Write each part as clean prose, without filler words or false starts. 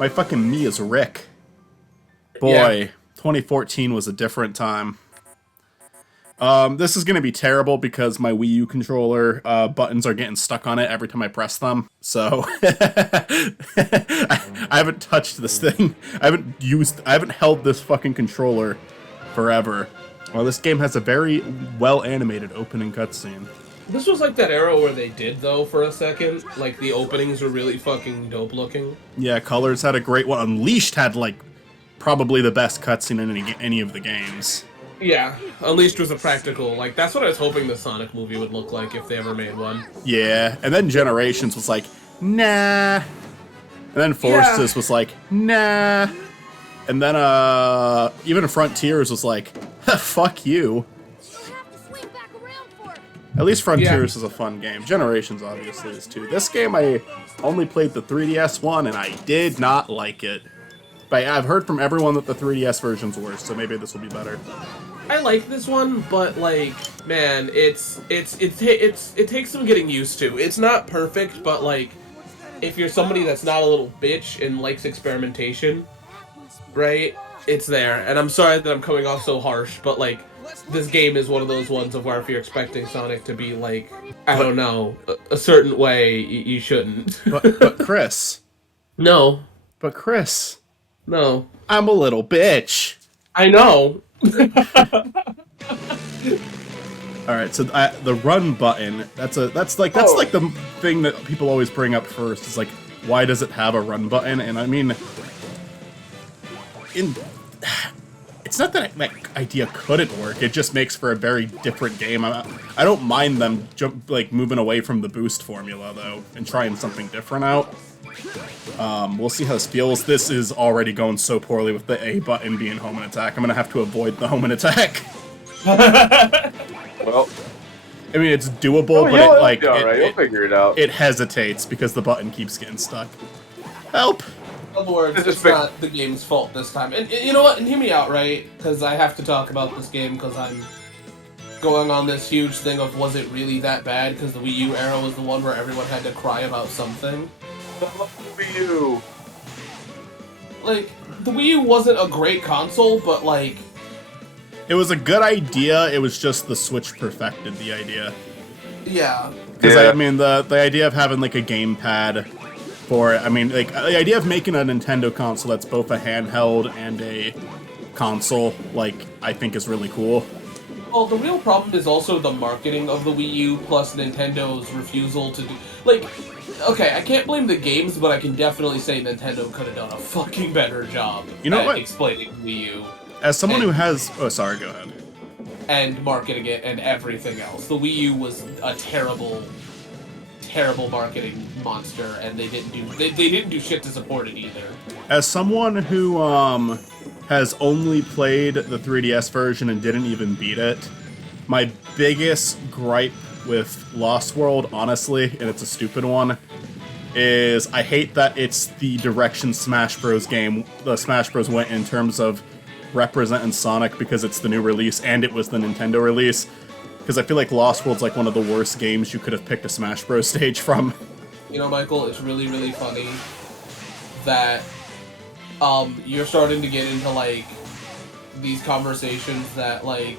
My fucking me is Rick. Boy, Yeah. 2014 was a different time. This is gonna be terrible because my Wii U controller buttons are getting stuck on it every time I press them. So I haven't touched this thing. I haven't held this fucking controller forever. Well, this game has a very well animated opening cutscene. This was like that era where they did, though, for a second. Like, the openings were really fucking dope looking. Yeah, Colors had a great one. Unleashed had like probably the best cutscene in any of the games. Yeah, Unleashed was a practical. Like, that's what I was hoping the Sonic movie would look like if they ever made one. Yeah, and then Generations was like, nah. And then Forces was like, nah. And then even Frontiers was like, fuck you. At least Frontiers is a fun game. Generations obviously is too. This game I only played the 3DS one and I did not like it. But I've heard from everyone that the 3DS version's worse, so maybe this will be better. I like this one, but like, man, it takes some getting used to. It's not perfect, but like, if you're somebody that's not a little bitch and likes experimentation, right? It's there. And I'm sorry that I'm coming off so harsh, but like, this game is one of those ones of where if you're expecting Sonic to be like, I don't know, a certain way, you shouldn't. But Chris. No. But Chris. No. I'm a little bitch. I know. All right, so the run button, that's like the thing that people always bring up first is like, why does it have a run button? And I mean, it's not that that idea couldn't work. It just makes for a very different game. I don't mind them moving away from the boost formula though and trying something different out. We'll see how this feels. This is already going so poorly with the A button being home and attack. I'm gonna have to avoid the home and attack. Well, I mean, it's doable, but you'll figure it out. It hesitates because the button keeps getting stuck. Help! In other words, it's not the game's fault this time. And you know what? And hear me out, right? Because I have to talk about this game because I'm going on this huge thing of was it really that bad? Because the Wii U era was the one where everyone had to cry about something. Wii U. Like, the Wii U wasn't a great console, but like... It was a good idea, it was just the Switch perfected the idea. Yeah. Because, I mean, the idea of having, like, a gamepad for it, I mean, like, the idea of making a Nintendo console that's both a handheld and a console, like, I think is really cool. Well, the real problem is also the marketing of the Wii U, plus Nintendo's refusal to do... Like, okay, I can't blame the games, but I can definitely say Nintendo could have done a fucking better job at explaining Wii U. As someone who has... Oh, sorry, go ahead. And marketing it and everything else. The Wii U was a terrible, terrible marketing monster, and they didn't do shit to support it either. As someone who has only played the 3DS version and didn't even beat it, my biggest gripe with Lost World, honestly, and it's a stupid one, is I hate that it's the direction Smash Bros. Game, the Smash Bros. Went in terms of representing Sonic because it's the new release and it was the Nintendo release. Because I feel like Lost World's like one of the worst games you could have picked a Smash Bros. Stage from. You know, Michael, it's really, really funny that you're starting to get into like these conversations that like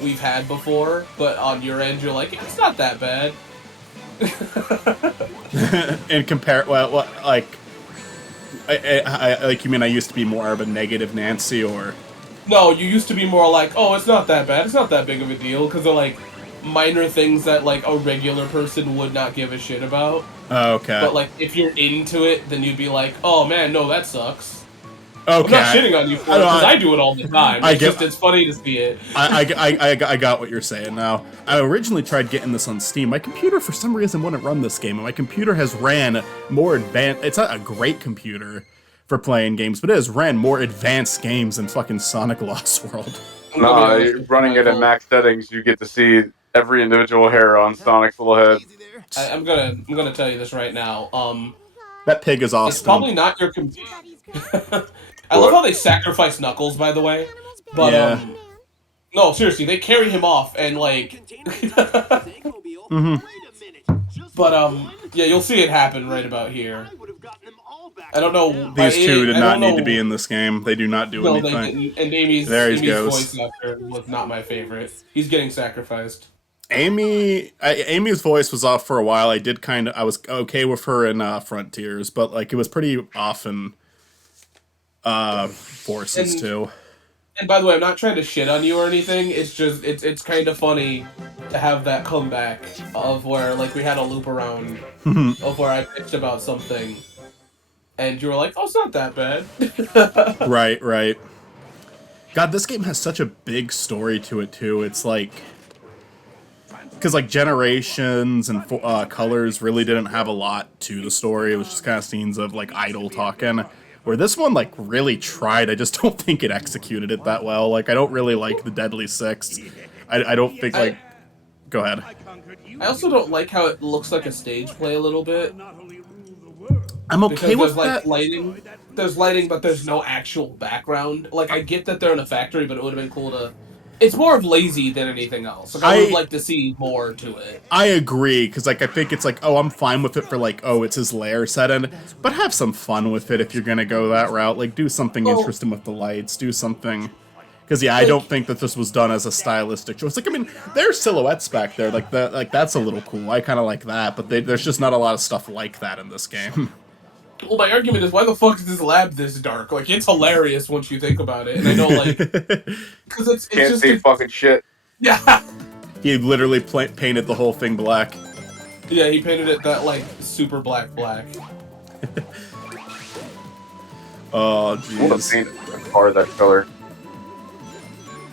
we've had before, but on your end you're like, it's not that bad. And compare, like, I like, you mean I used to be more of a negative Nancy, or? No, you used to be more like, oh, it's not that bad, it's not that big of a deal, because they're like minor things that like a regular person would not give a shit about. Oh, okay. But like, if you're into it, then you'd be like, oh man, no, that sucks. Okay. I'm not shitting on you for it, because I do it all the time. It's funny to see it. I got what you're saying now. I originally tried getting this on Steam. My computer, for some reason, wouldn't run this game, and my computer has ran more advanced... It's not a great computer for playing games, but it has ran more advanced games than fucking Sonic Lost World. No, you're running it at max settings, you get to see every individual hair on Sonic's little head. I'm gonna tell you this right now. That pig is awesome. It's probably not your computer. I love how they sacrifice Knuckles, by the way. But, yeah. No, seriously, they carry him off, and, like... Mm-hmm. But, yeah, you'll see it happen right about here. I don't know. These two did I not don't need to know. be in this game. They do not do No, they anything. didn't. And Amy's There he Amy's goes. voice actor was not my favorite. He's getting sacrificed. Amy's voice was off for a while. I was okay with her in Frontiers, but like it was pretty often Forces And- too. And by the way, I'm not trying to shit on you or anything. It's just it's kind of funny to have that comeback of where like we had a loop around of where I pitched about something, and you were like, "Oh, it's not that bad." Right. God, this game has such a big story to it too. It's like because like Generations and Colors really didn't have a lot to the story. It was just kind of scenes of like idle talking. Where this one, like, really tried. I just don't think it executed it that well. Like, I don't really like the Deadly Six. I don't think, like... Go ahead. I also don't like how it looks like a stage play a little bit. I'm okay with like that. lighting. There's lighting, but there's no actual background. Like, I get that they're in a factory, but it would have been cool to... It's more of lazy than anything else. Like, I would like to see more to it. I agree, because, like, I think it's like, oh, I'm fine with it for, like, oh, it's his lair setting, but have some fun with it if you're gonna go that route. Like, do something interesting with the lights, do something... Because, yeah, I don't think that this was done as a stylistic choice. Like, I mean, there's silhouettes back there, like, that's a little cool. I kind of like that, but there's just not a lot of stuff like that in this game. Well, my argument is, why the fuck is this lab this dark? Like, it's hilarious once you think about it. And I know, like... Because it's Can't just... see fucking shit. Yeah! He literally painted the whole thing black. Yeah, he painted it that, like, super black. Oh, I want jeez. to paint a car that color.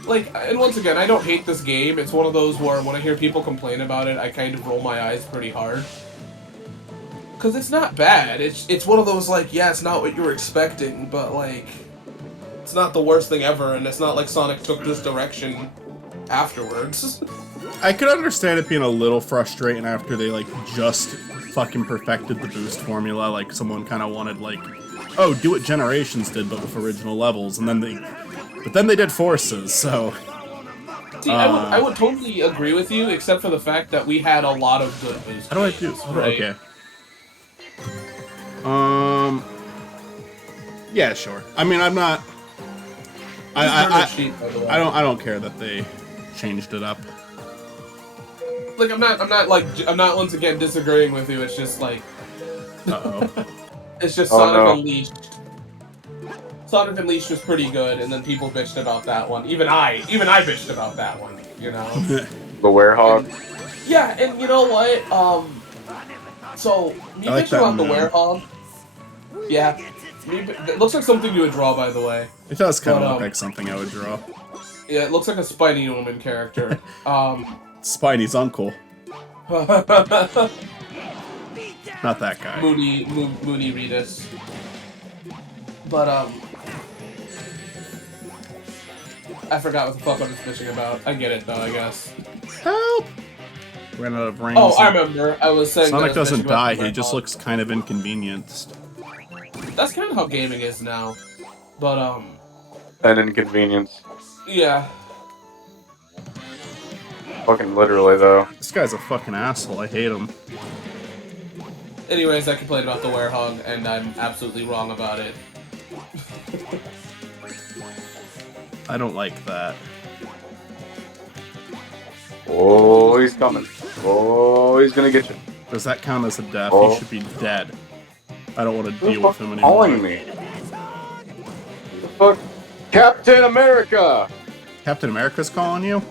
Like, and once again, I don't hate this game. It's one of those where when I hear people complain about it, I kind of roll my eyes pretty hard. Because it's not bad. It's one of those, like, yeah, it's not what you were expecting, but, like, it's not the worst thing ever, and it's not like Sonic took this direction afterwards. I could understand it being a little frustrating after they, like, just fucking perfected the boost formula. Like, someone kind of wanted, like, oh, do what Generations did, but with original levels, and then they did Forces, so... See, I would totally agree with you, except for the fact that we had a lot of good boosts. How do I do? Right? Okay. Yeah, sure. I mean, I'm not... I don't care that they changed it up. Like, I'm not once again disagreeing with you. It's just like, Uh-oh. it's just Oh, Sonic no. Unleashed. Sonic Unleashed was pretty good, and then people bitched about that one. Even I bitched about that one. You know. The Werehog. Yeah, and you know what? So me I like bitching that about the moon. Werehog. Yeah, it looks like something you would draw, by the way. It does kind of But, look like something I would draw. Yeah, it looks like a Spiny woman character. Spiny's uncle. Not that guy. Mooney Reedus. But I forgot what the fuck I was bitching about. I get it though, I guess. Help! Ran out of rings. Oh, I remember. I was saying Sonic that I was doesn't bitching about die, the he just Werehog. looks kind of inconvenienced. That's kind of how gaming is now. But An inconvenience. yeah. Fucking literally, though. This guy's a fucking asshole, I hate him. Anyways, I complained about the Werehog, and I'm absolutely wrong about it. I don't like that. Oh, he's coming. Oh, he's gonna get you. Does that count as a death? Oh. He should be dead. I don't want to Who deal the with fuck him is anymore. calling me? Who the fuck? Captain America! Captain America's calling you?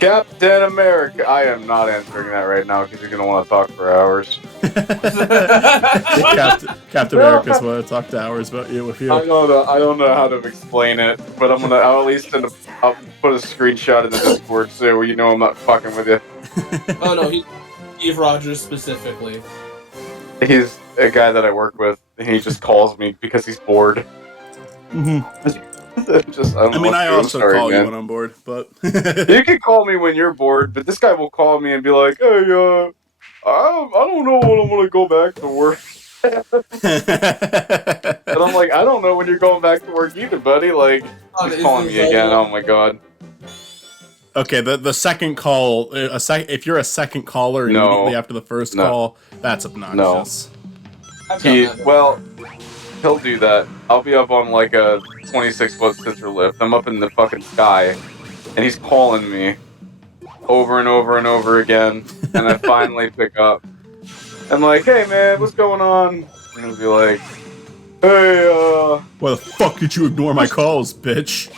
Captain America! I am not answering that right now because you're gonna want to talk for hours. Captain America's want to talk to hours with you. I don't know how to explain it, but I'll at least I'll put a screenshot in the Discord so you know I'm not fucking with you. Oh no, Steve Rogers specifically. He's a guy that I work with, and he just calls me because he's bored. I also call you when I'm bored, but... You can call me when you're bored, but this guy will call me and be like, hey, I don't know when I'm gonna go back to work. And I'm like, I don't know when you're going back to work either, buddy. Like, he's calling me again. Oh my god. Okay, the second call, if you're a second caller immediately after the first call, that's obnoxious. Well, He'll do that. I'll be up on like a 26-foot scissor lift. I'm up in the fucking sky, and he's calling me over and over and over again. And I finally pick up. I'm like, "Hey man, what's going on?" And he'll be like, "Hey, Why the fuck did you ignore my calls, bitch?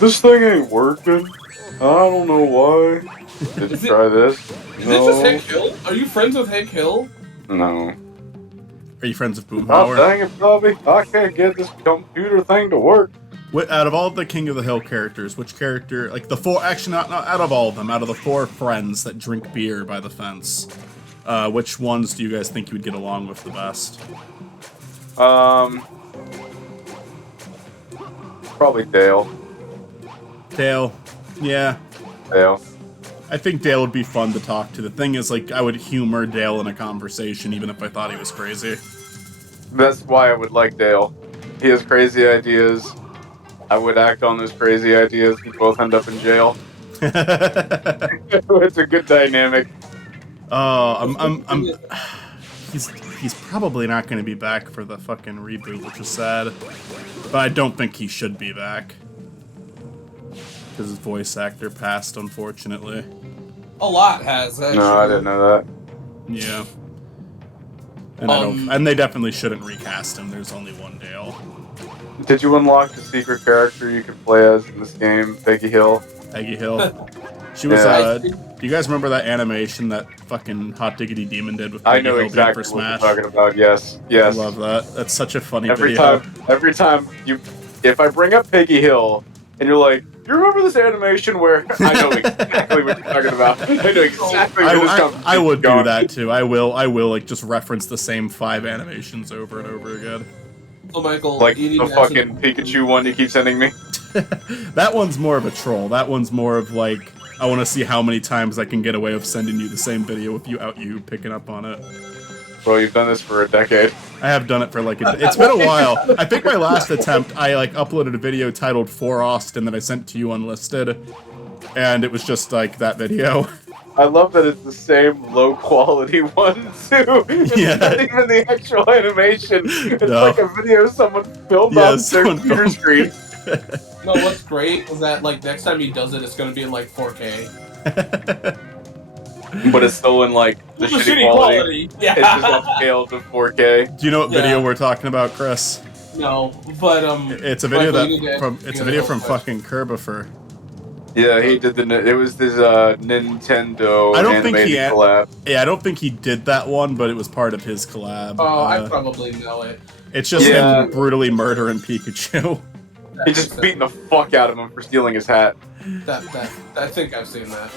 this thing ain't working. I don't know why. Did you try this? Is this just Hank Hill? Are you friends with Hank Hill? No. Are you friends with Oh, Boomhauer? dang it, Bobby. I can't get this computer thing to work. Out of all the King of the Hill characters, which character, like the four, actually not out of all of them, out of the four friends that drink beer by the fence, which ones do you guys think you would get along with the best? Probably Dale. Dale. Yeah. Dale. I think Dale would be fun to talk to. The thing is, like, I would humor Dale in a conversation even if I thought he was crazy. That's why I would like Dale. He has crazy ideas. I would act on those crazy ideas. We both end up in jail. It's a good dynamic. He's probably not going to be back for the fucking reboot, which is sad. But I don't think he should be back. Because his voice actor passed, unfortunately. A lot has, actually. No, I didn't know that. Yeah. And and they definitely shouldn't recast him. There's only one Dale. Did you unlock the secret character you could play as in this game, Peggy Hill? Peggy Hill. She was, Yeah. do you guys remember that animation that fucking Hot Diggity Demon did with I Peggy know Hill exactly for what you're Smash? talking about. Yes, yes. I love that. That's such a funny Every video. time if I bring up Peggy Hill and you're like, you remember this animation where I know exactly what you're talking about. I know exactly where this comes. I would do that too. I will like just reference the same 5 animations over and over again. So Michael, Like you need the to fucking Pikachu one you keep sending me. That one's more of a troll. That one's more of like, I want to see how many times I can get away with sending you the same video without you picking up on it. Bro, you've done this for a decade. I have done it for like it's been a while. I think my last attempt, I like uploaded a video titled For Austin that I sent to you unlisted, and it was just like that video. I love that it's the same low quality one too. It's Yeah. not even the actual animation. It's No. like a video someone filmed Yeah, off their someone computer filmed- screen. No, what's great is that like next time he does it, it's gonna be in like 4K. But it's still in like the shitty quality. Yeah. It's just upscaled to 4K. Do you know what video Yeah. we're talking about, Chris? No, but It's a video Michael, you need to from ask it's me a video another from question. fucking Kerbifer. Yeah, he did it was this Nintendo I don't think animated he collab. Yeah, I don't think he did that one, but it was part of his collab. Oh, I probably know it. It's just Yeah. him brutally murdering Pikachu. He's just beating the fuck out of him for stealing his hat. That I think I've seen that.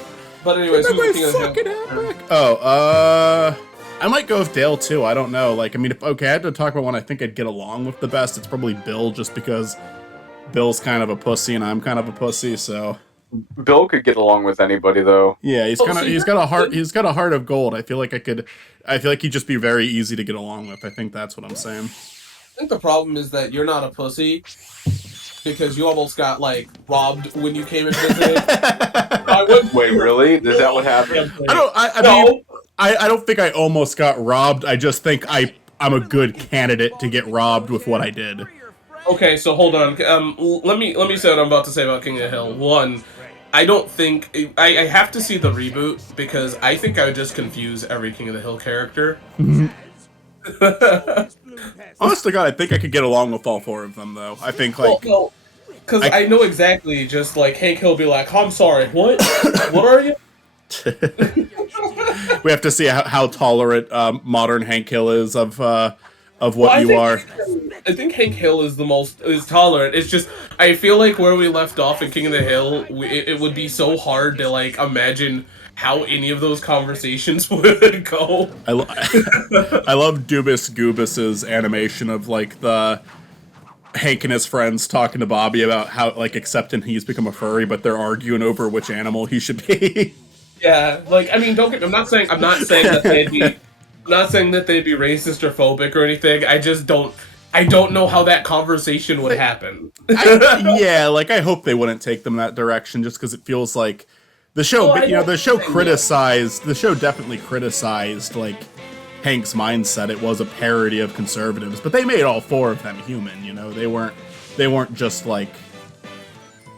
But anyways, who's the king of the hill? Oh, I might go with Dale too. I don't know. Like, I mean, if I had to talk about one I think I'd get along with the best, it's probably Bill, just because Bill's kind of a pussy and I'm kind of a pussy. So Bill could get along with anybody though. yeah, he's got a heart of gold. I feel like he'd just be very easy to get along with. I think that's what I'm saying. I think the problem is that you're not a pussy because you almost got like robbed when you came and visited. Wait, really? Is that what happened? I don't think I almost got robbed. I just think I'm a good candidate to get robbed with what I did. Okay, so hold on. Let me say what I'm about to say about King of the Hill. One, I don't think I have to see the reboot because I think I would just confuse every King of the Hill character. Honest to God, I think I could get along with all 4 of them, though. I think, like... Because I know exactly, just like, Hank Hill be like, I'm sorry, what? What are you? We have to see how tolerant modern Hank Hill is of what you are. I think Hank Hill is tolerant. It's just, I feel like where we left off in King of the Hill, it would be so hard to, like, imagine how any of those conversations would go. I love Dubis Goobus's animation of, like, the Hank and his friends talking to Bobby about how, like, accepting he's become a furry, but they're arguing over which animal he should be. Yeah, like, I mean, I'm not saying that they'd be, I'm not saying that they'd be racist or phobic or anything. I don't know how that conversation would happen. Yeah, like, I hope they wouldn't take them that direction, just because it feels like the show, Well, the show definitely criticized, like, Hank's mindset, it was a parody of conservatives, but they made all 4 of them human. You know, they weren't just like.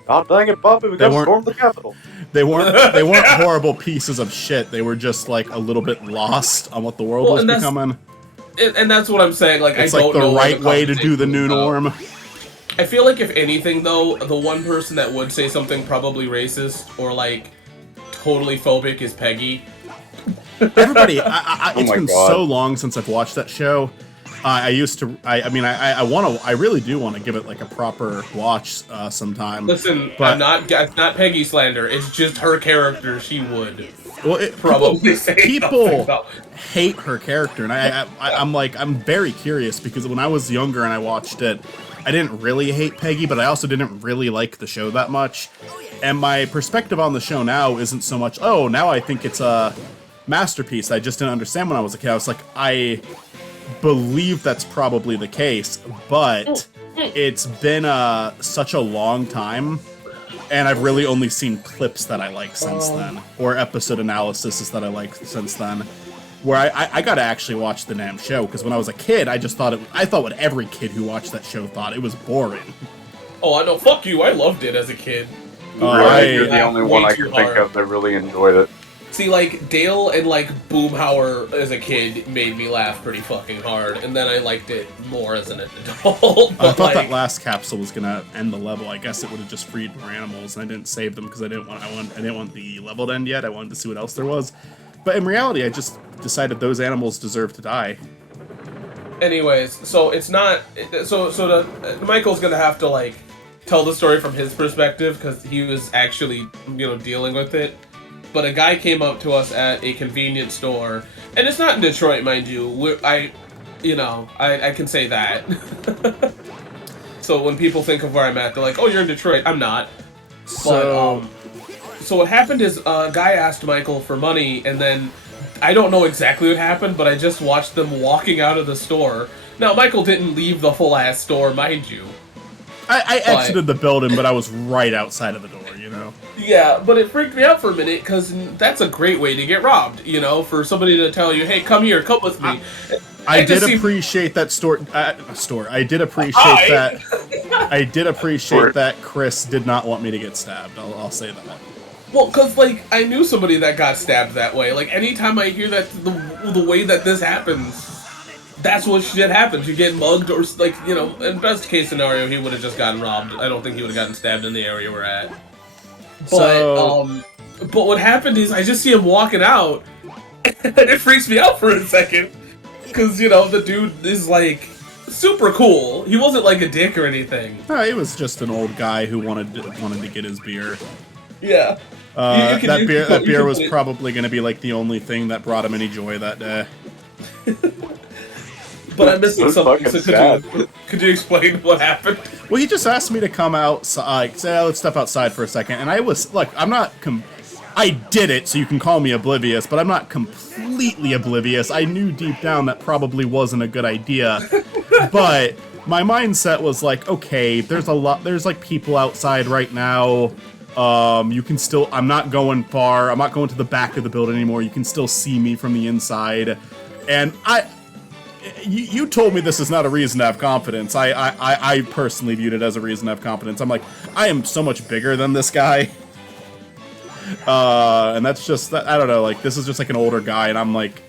God dang it, Bobby! We gotta storm the Capitol. They weren't horrible pieces of shit. They were just like a little bit lost on what the world was becoming. And that's what I'm saying. Like, it's I don't know the right way to do the new norm. I feel like if anything, though, the one person that would say something probably racist or like totally phobic is Peggy. Everybody, it's been so long since I've watched that show. I used to. I really do want to give it like a proper watch sometime. Listen, it's not Peggy slander. It's just her character. She would. Well, probably people hate her character, and I'm very curious because when I was younger and I watched it, I didn't really hate Peggy, but I also didn't really like the show that much. And my perspective on the show now isn't so much, oh, now I think it's a masterpiece I just didn't understand when I was a kid. I was like, I believe that's probably the case, but it's been such a long time, and I've really only seen clips that I like since then, or episode analysis that I like since then, where I gotta actually watch the damn show, because when I was a kid, I just thought I thought what every kid who watched that show thought, it was boring. Oh, I know, fuck you, I loved it as a kid. You're the only one I can think of that really enjoyed it. See, like, Dale and, like, Boomhauer as a kid made me laugh pretty fucking hard, and then I liked it more as an adult. I thought that last capsule was gonna end the level. I guess it would have just freed more animals, and I didn't save them because I didn't want the level to end yet. I wanted to see what else there was. But in reality, I just decided those animals deserve to die. Anyways, so it's not... Michael's gonna have to, like, tell the story from his perspective, because he was actually, dealing with it. But a guy came up to us at a convenience store, and it's not in Detroit, mind you. I can say that. So when people think of where I'm at, they're like, "Oh, you're in Detroit." I'm not. So what happened is a guy asked Michael for money, and then I don't know exactly what happened, but I just watched them walking out of the store. Now, Michael didn't leave the whole ass store, mind you. I exited the building, but I was right outside of the door, Yeah, but it freaked me out for a minute, because that's a great way to get robbed, for somebody to tell you, hey, come here, come with me. I did appreciate that I did appreciate that. I did appreciate that Chris did not want me to get stabbed. I'll say that. Well, because, like, I knew somebody that got stabbed that way. Like, anytime I hear that, the way that this happens... That's what shit happens. You get mugged, or, like, in best case scenario, he would have just gotten robbed. I don't think he would have gotten stabbed in the area we're at. But what happened is I just see him walking out, and it freaks me out for a second. Because, the dude is, like, super cool. He wasn't, like, a dick or anything. No, he was just an old guy who wanted to get his beer. Yeah. That beer was probably going to be, like, the only thing that brought him any joy that day. But I'm missing something, so could you explain what happened? Well, he just asked me to come outside, say, let's step outside for a second, and I was, like, I did it, so you can call me oblivious, but I'm not completely oblivious. I knew deep down that probably wasn't a good idea, but my mindset was like, okay, there's like, people outside right now, you can still, I'm not going far, I'm not going to the back of the building anymore, you can still see me from the inside, and you told me this is not a reason to have confidence. I personally viewed it as a reason to have confidence. I'm like, I am so much bigger than this guy. And that's just, I don't know, like, this is just like an older guy, and I'm like,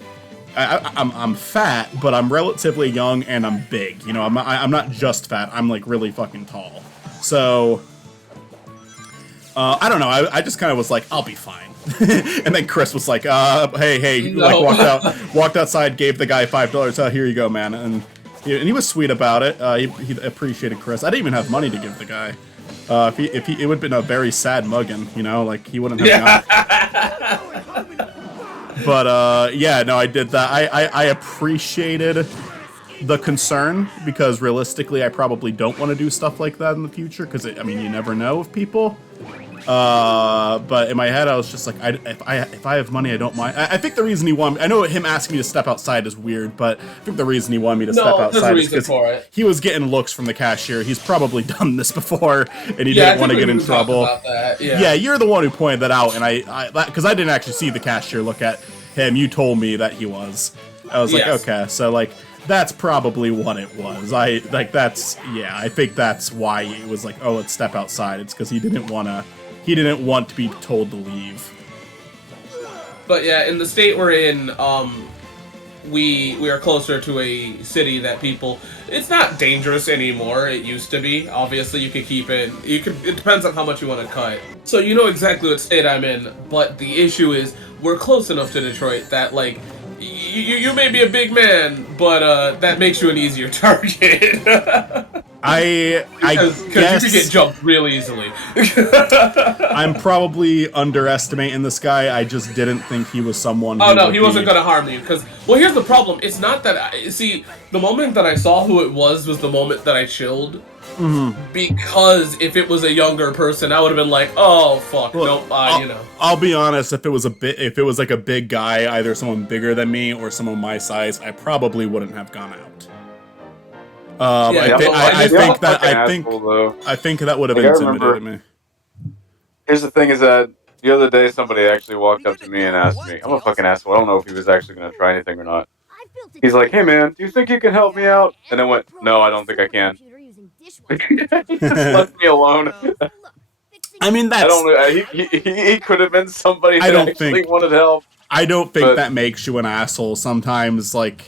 I'm fat, but I'm relatively young, and I'm big. I'm not just fat, I'm like really fucking tall. So, I don't know, I just kind of was like, I'll be fine. And then Chris was like, hey, no. Like walked outside, gave the guy $5. Oh, here you go, man. And he was sweet about it. He appreciated Chris. I didn't even have money to give the guy. If he it would have been a very sad mugging, like he wouldn't have gone. But yeah, no, I did that. I appreciated the concern, because realistically, I probably don't want to do stuff like that in the future, because you never know with people. But in my head, I was just like, if I have money, I don't mind. I think the reason he wanted, I know him asking me to step outside is weird, but I think the reason he wanted me to step outside is because he was getting looks from the cashier. He's probably done this before, and he didn't want to get in trouble. About that. Yeah, you're the one who pointed that out, and because I didn't actually see the cashier look at him. You told me that he was. I was like, Yes. okay, so like that's probably what it was. I think that's why he was like, oh, let's step outside. It's because he didn't want to be told to leave. But yeah, in the state we're in, we are closer to a city that people. It's not dangerous anymore. It used to be. Obviously, you could keep it. It depends on how much you want to cut. So you know exactly what state I'm in. But the issue is we're close enough to Detroit that like you may be a big man, but that makes you an easier target. I Because you guess could get jumped real easily. I'm probably underestimating this guy. I just didn't think he was someone. Oh who no, would he wasn't be... gonna harm you. Because well, here's the problem. It's not that see the moment that I saw who it was the moment that I chilled. Mm-hmm. Because if it was a younger person, I would have been like, oh fuck, Look, nope. You know. I'll be honest. If it was like a big guy, either someone bigger than me or someone my size, I probably wouldn't have gone out. Yeah, I think that would have Like, I intimidated me. Here's the thing: is that the other day somebody actually walked up to me and asked me. I'm a fucking asshole. I don't know if he was actually gonna try anything or not. He's like, "Hey man, do you think you can help me out?" And I went, "No, I don't think I can." He just left me alone. I mean, I don't know. He could have been somebody that actually wanted help. I don't think that makes you an asshole. Sometimes, like,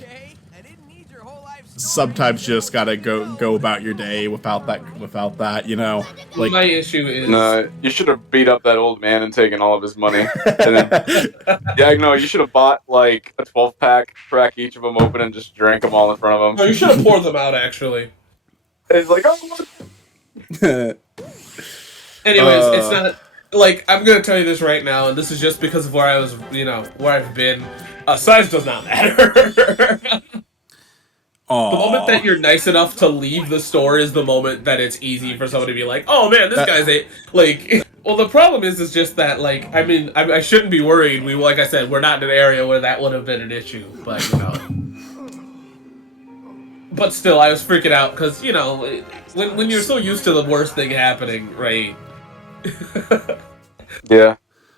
sometimes you just gotta go about your day without that. You know, like My issue is no. You should have beat up that old man and taken all of his money. And then, yeah, no, you should have bought like a 12-pack, crack each of them open, and just drank them all in front of him. no, you should have poured them out actually. And he's like, oh. Anyways, it's not like I'm gonna tell you this right now, and this is just because of where I was, where I've been. Size does not matter. The moment that you're nice enough to leave the store is the moment that it's easy for someone to be like, "Oh man, this guy's a like." Well, the problem is just that like I mean I shouldn't be worried. We like I said, we're not in an area where that would have been an issue, but But still, I was freaking out because when you're so used to the worst thing happening, right? Yeah.